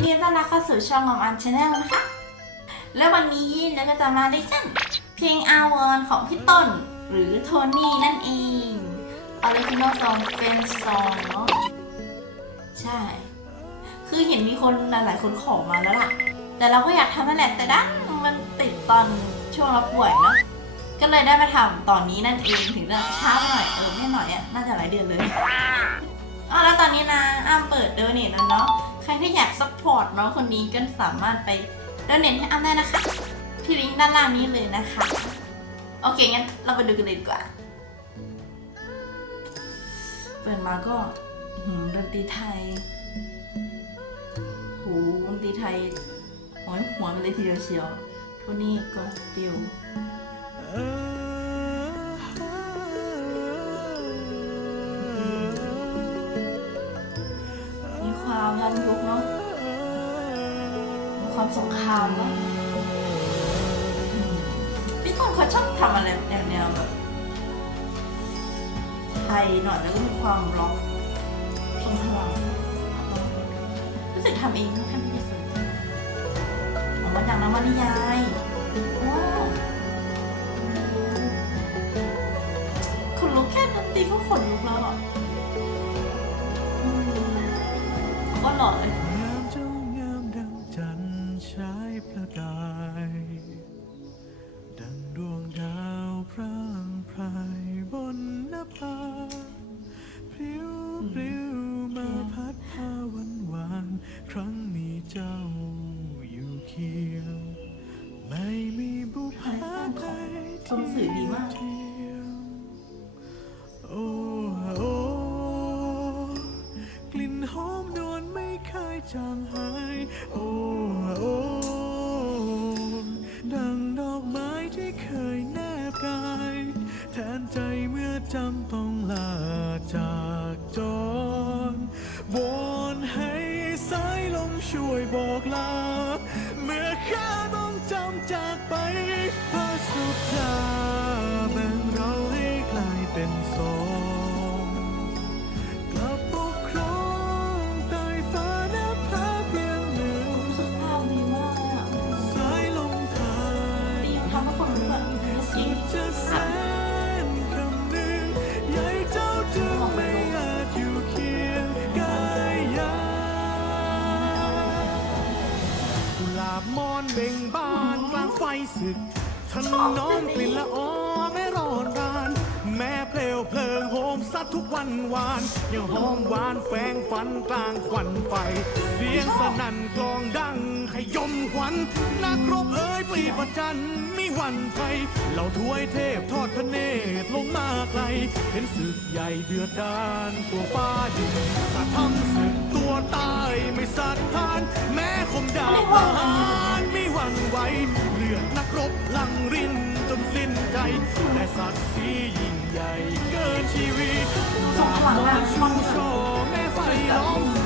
นดีต้อนรับเข้าสู่ช่องของอันชาแนลนะคะ และวันนี้เราก็จะมาเลชั่นเพลงอาวอนของพี่ต้น หรือโทนี่นั่นเองออริจินอลซองเป็นซองเนาะใช่ คือเห็นมีคนหลายๆคนขอมาแล้วล่ะ แต่เราก็อยากทำนั่นแหละแต่ดันมันติดตอนช่วงเราป่วยเนาะก็เลยได้มาทำตอนนี้นั่นเองถึงจะช้าหน่อยเออไม่หน่อยอะน่าจะหลายเดือนเลยอ๋อแล้วตอนนี้นะอ้ามเปิดเด n เน e แล้วเนาะ รที่อยากซัพพอร์ตน้องคนนี้ก็สามารถไปเด n เน e ให้อ้าได้นะคะ ที่ลิงก์ด้านล่างนี้เลยนะคะ โอเคงั้นเราไปดูกันเลยดีกว่า เปิดมาก็ดนตรีไทยหูดนตรีไทยโอ้ยหัวมันเลยทีเดียวเชียวโทนี่ก็สปิล สงครามนะอืมพี่ต้นเขาชอบทำอะไรแนวแนวแบบไทยหน่อยแล้วก็มีความล็อกทรงพลังรู้สึกทำเองค่อนข้างที่จะสวยออกมาจากนวนิยายว้า ทรงสื่อดีมาก โอ้โอกลิ่นหอมนวลไม่เคยจางหาย โอ้โอดังดอกไม้ที่เคยแนบกาย แทนใจเมื่อจำต้องลาจากจรวอนให้สายลมช่วยบอกลา เมื่อข้าต้องจำจากไป พระสุธาแบ่งเราให้กลายเป็นสองกลับปกครองใต้ฟ้าหน้าผาเพียงหนึ่งสึกภาพดีมากอะสายลมผ่านดีทำให้คนรู้แบบจริงจะแสนคำหนึ่งใหญ่เจ้าจึงไม่อาจอยู่เคียงกายยากุหลาบมอนเบ่งบานกลางไฟศึก ถนอมกลิ่นละออแม่ร้อนราน แม่เปลวเพลิงโหมสัดทุกวันวานยังหอมหวานแฝงฝันกลางควันไฟ เสียงสนั่นกลองดังขยมขวัญนักรบเอ๋ยปีประจันมีหวันไทยเหล่าถวยเทพทอดพระเนตรลงมาไกล เห็นศึกใหญ่เดือดดานตัวฟ้าดินแต่ทำศึกตัวตายไม่สัตทาน แม้คมดาบทหารไม่หวั่นไหว นักรบหลังรินจนสิ้นใจ แต่ศักดิ์ศรียิ่งใหญ่เกินชีวิตสาดมอนชูโชว์แม่ไฟล้อม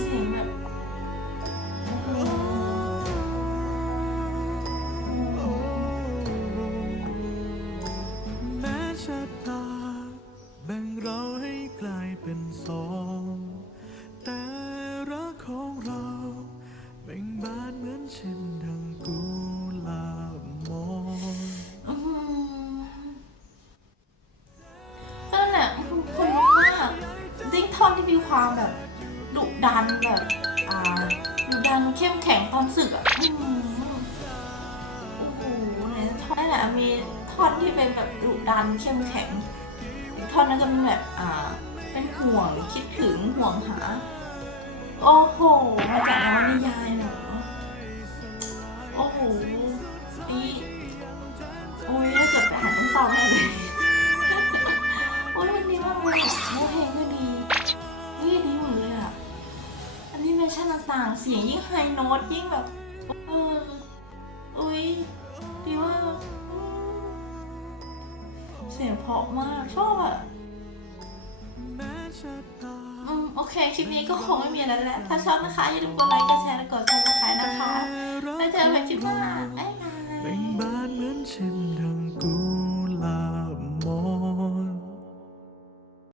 เสียงแบบแม้ชะตาแบ่งเราให้กลายเป็นสองแต่รักของเราแบ่งบานเหมือนเช่น เข้มแข็งตอนศึกอะโอ้โหไหนท่อนนั่นแหละมีท่อนที่เป็นแบบดุดันเข้มแข็งอีกท่อนนั้นก็เป็นแบบอ่าเป็นห่วงคิดถึงห่วงหา โอ้โห มาจากนวนิยายเหรอโอ้โหนี่โอ้ยถ้าเกิดไปหาต้องเศร้าแน่เลยโอ้ยมันดีมากเลยอะเนื้อเพลงก็ดี ชั่นต่างๆ เสียงยิ่งไฮโน้ตยิ่งแบบเอออุ้ยดีมาเสียงเพราะมากชอบอะอืมโอเค คลิปนี้ก็คงไม่มีอะไรแล้วถ้าชอบนะคะ อย่าลืมกดไลค์ กดแชร์ และกดซับสไครต์นะคะแล้วเจอกันใหม่คลิปหน้าบ๊ายบาย แบ่งบานเหมือนเช่นดังกุลา